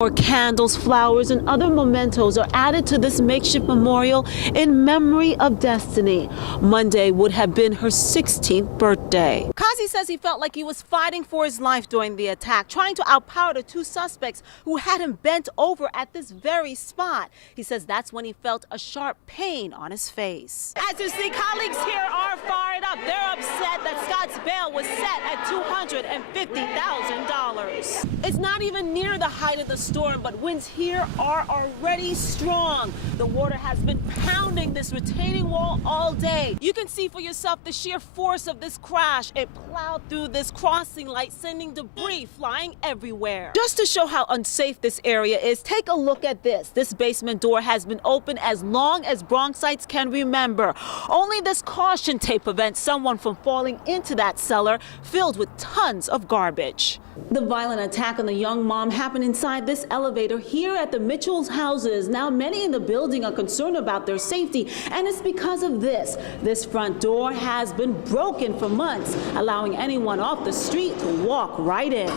More candles, flowers, and other mementos are added to this makeshift memorial in memory of Destiny. Monday would have been her 16th birthday. Kazi says he felt like he was fighting for his life during the attack, trying to outpower the two suspects who had him bent over at this very spot. He says that's when he felt a sharp pain on his face. As you see, colleagues here are fired up. They're upset that Scott's bail was set at $250,000. It's not even near the height of the storm, but winds here are already strong. The water has been pounding this retaining wall all day. You can see for yourself the sheer force of this crash. It plowed through this crossing light, sending debris flying everywhere. Just to show how unsafe this area is, take a look at this. This basement door has been open as long as Bronxites can remember. Only this caution tape prevents someone from falling into that cellar filled with tons of garbage. The violent attack on the young mom happened inside this elevator here at the Mitchell's houses. Now, many in the building are concerned about their safety, and it's because of this. This front door has been broken for months, allowing anyone off the street to walk right in.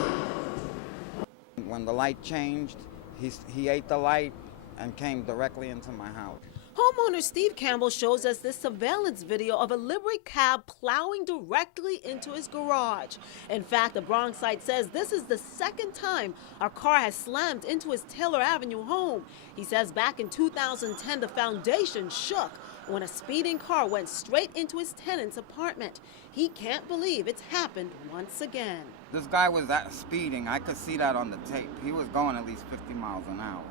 When the light changed, he ate the light and came directly into my house. Homeowner Steve Campbell shows us this surveillance video of a livery cab plowing directly into his garage. In fact, the Bronxite says this is the second time our car has slammed into his Taylor Avenue home. He says back in 2010, the foundation shook when a speeding car went straight into his tenant's apartment. He can't believe it's happened once again. This guy was speeding. I could see that on the tape. He was going at least 50 miles an hour.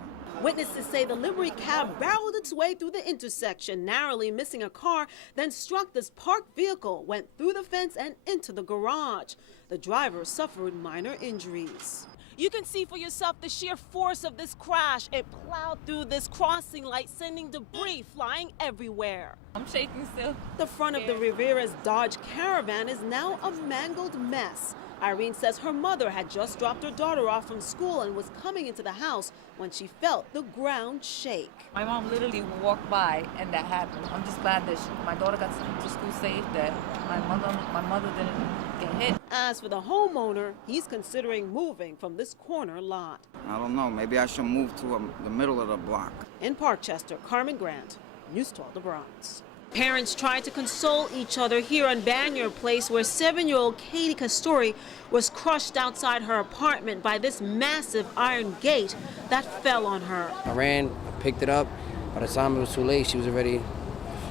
Witnesses say the livery cab barreled its way through the intersection, narrowly missing a car, then struck this parked vehicle, went through the fence and into the garage. The driver suffered minor injuries. You can see for yourself the sheer force of this crash. It plowed through this crossing light, sending debris flying everywhere. I'm shaking still. The front of the Rivera's Dodge Caravan is now a mangled mess. Irene says her mother had just dropped her daughter off from school and was coming into the house when she felt the ground shake. My mom literally walked by and that happened. I'm just glad that my daughter got to school safe, that my mother didn't get hit. As for the homeowner, he's considering moving from this corner lot. I don't know, maybe I should move to the middle of the block. In Parkchester, Carmen Grant, News 12 The Bronx. Parents tried to console each other here on Banyard Place, where 7-year-old Katie Castori was crushed outside her apartment by this massive iron gate that fell on her. I ran, I picked it up. By the time it was too late, she was already,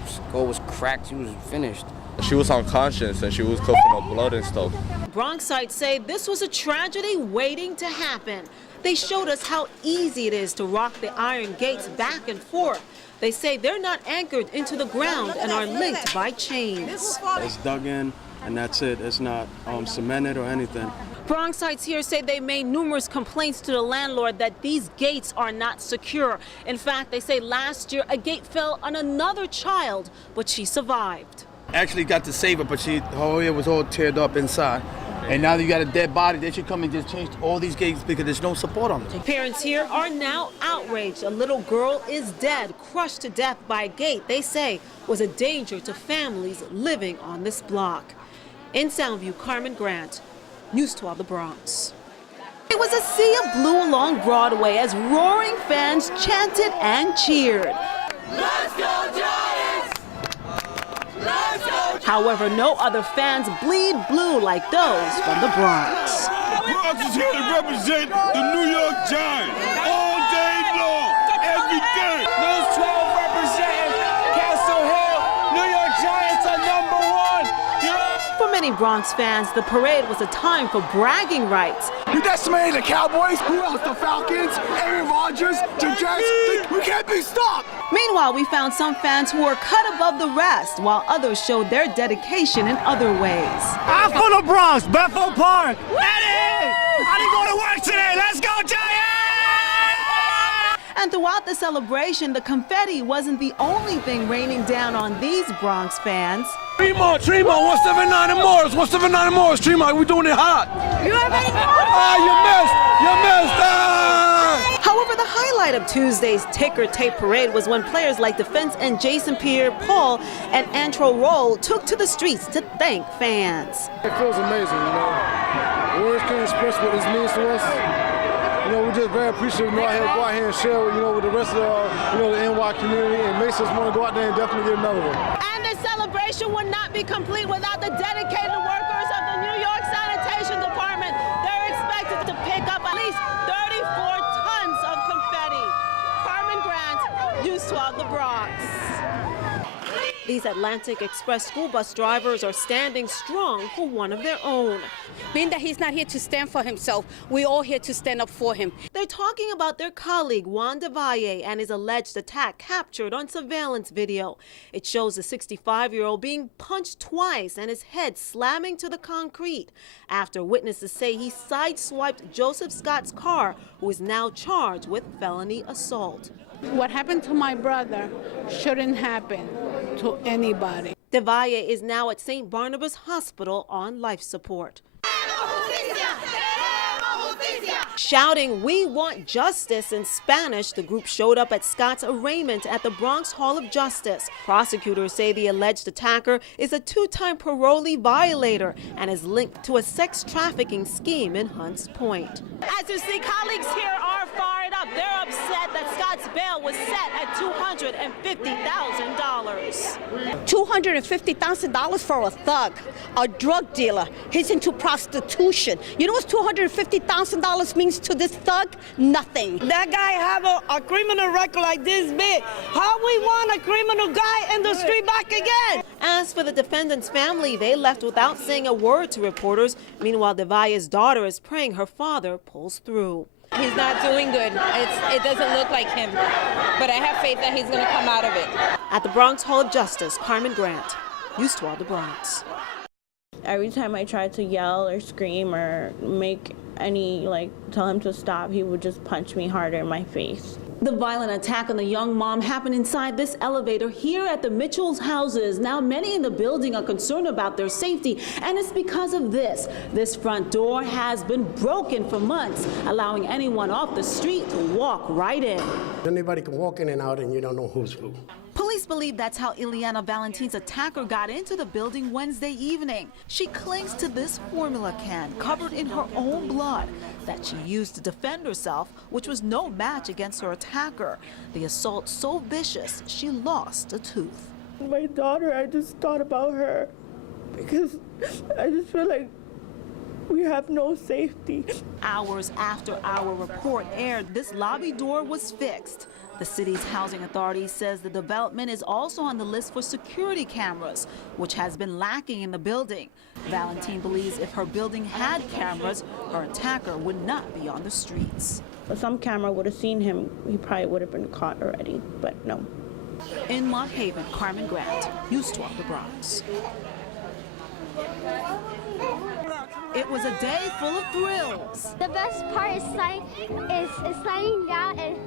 skull was cracked, she was finished. She was unconscious and she was coughing up blood and stuff. Bronxites say this was a tragedy waiting to happen. They showed us how easy it is to rock the iron gates back and forth. They say they're not anchored into the ground and are linked by chains. It's dug in and that's it. It's not cemented or anything. Bronxites here say they made numerous complaints to the landlord that these gates are not secure. In fact, they say last year a gate fell on another child, but she survived. Actually got to save her, but her ear was all teared up inside. And now that you got a dead body, they should come and just change all these gates because there's no support on them. Parents here are now outraged. A little girl is dead, crushed to death by a gate they say was a danger to families living on this block. In Soundview, Carmen Grant, News 12 The Bronx. It was a sea of blue along Broadway as roaring fans chanted and cheered. Let's go Giants! Let's go! However, no other fans bleed blue like those from the Bronx. The Bronx is here to represent the New York Giants all day long, every day. News 12 representing Castle Hill. New York Giants are #1. For many Bronx fans, the parade was a time for bragging rights. You decimated the Cowboys. Who else? The Falcons, Aaron Rodgers, the Jets. We can't be stopped. Meanwhile, we found some fans who were cut above the rest, while others showed their dedication in other ways. I'm from the Bronx, Bethel Park. Ready? I didn't go to work today. Let's go, Giants! And throughout the celebration, the confetti wasn't the only thing raining down on these Bronx fans. Tremont, 179 and Morris, 179 and Morris, Tremont, we're doing it hot. You already know. You missed. However, the highlight of Tuesday's ticker tape parade was when players like defense end Jason Pierre-Paul and Antro Roll took to the streets to thank fans. It feels amazing, Words can't express what this means to us. we're just very appreciative, go out here and share, with the rest of the NY community, and makes us want to go out there and definitely get another one. And this celebration would not be complete without the dedicated workers of the New York Sanitation Department. They're expected to pick up at least 34 tons of confetti. Carmen Grant, News 12, the Bronx. These Atlantic Express school bus drivers are standing strong for one of their own. Being that he's not here to stand for himself, we're all here to stand up for him. They're talking about their colleague, Juan DeValle, and his alleged attack captured on surveillance video. It shows the 65-year-old being punched twice and his head slamming to the concrete after witnesses say he sideswiped Joseph Scott's car, who is now charged with felony assault. What happened to my brother shouldn't happen to anybody. DeValle is now at St. Barnabas Hospital on life support. Shouting, "We want justice" in Spanish, the group showed up at Scott's arraignment at the Bronx Hall of Justice. Prosecutors say the alleged attacker is a two-time parolee violator and is linked to a sex trafficking scheme in Hunts Point. As you see, colleagues here are fired up. They're upset that Scott's bail was set at $250,000. $250,000 for a thug, a drug dealer. He's into prostitution. You know what $250,000 means to this thug? Nothing. That guy have a criminal record like this big. How we want a criminal guy in the street back again? As for the defendant's family, they left without saying a word to reporters. Meanwhile, DeValle's daughter is praying her father pulls through. He's not doing good. It doesn't look like him. But I have faith that he's going to come out of it. At the Bronx Hall of Justice, Carmen Grant, News 12, the Bronx. Every time I tried to yell or scream or make tell him to stop, he would just punch me harder in my face. The violent attack on the young mom happened inside this elevator here at the Mitchell's houses. Now, many in the building are concerned about their safety, and it's because of this. This front door has been broken for months, allowing anyone off the street to walk right in. Anybody can walk in and out, and you don't know who's who. Police believe that's how Ileana Valentin's attacker got into the building Wednesday evening. She clings to this formula can covered in her own blood that she used to defend herself, which was no match against her attacker. The assault so vicious, she lost a tooth. My daughter, I just thought about her because I just feel like we have no safety. Hours after our report aired, this lobby door was fixed. The city's housing authority says the development is also on the list for security cameras, which has been lacking in the building. Valentin believes if her building had cameras, her attacker would not be on the streets. If some camera would have seen him, he probably would have been caught already, but no. In Mont Haven, Carmen Grant, News 12, the Bronx. It was a day full of thrills. The best part is sliding down and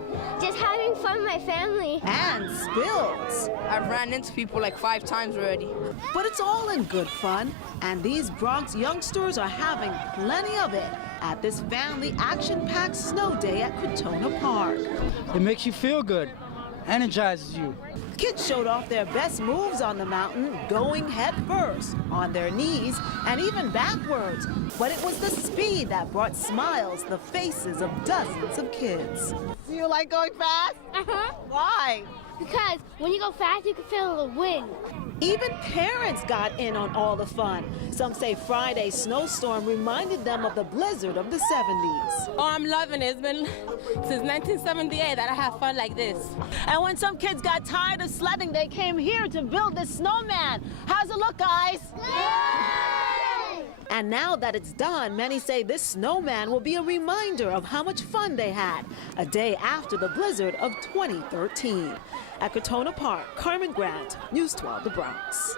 just having fun with my family. And spills. I've ran into people like 5 times already. But it's all in good fun, and these Bronx youngsters are having plenty of it at this family action-packed snow day at Crotona Park. It makes you feel good, energizes you. Kids showed off their best moves on the mountain, going head first, on their knees, and even backwards. But it was the speed that brought smiles to the faces of dozens of kids. Do you like going fast? Uh-huh. Why? Because when you go fast, you can feel the wind. Even parents got in on all the fun. Some say Friday's snowstorm reminded them of the blizzard of the 70s. Oh, I'm loving it. It's been since 1978 that I have fun like this. And when some kids got tired of sledding, they came here to build this snowman. How's it look, guys? Yay! And now that it's done, many say this snowman will be a reminder of how much fun they had a day after the blizzard of 2013. At Crotona Park, Carmen Grant, News 12, the Bronx.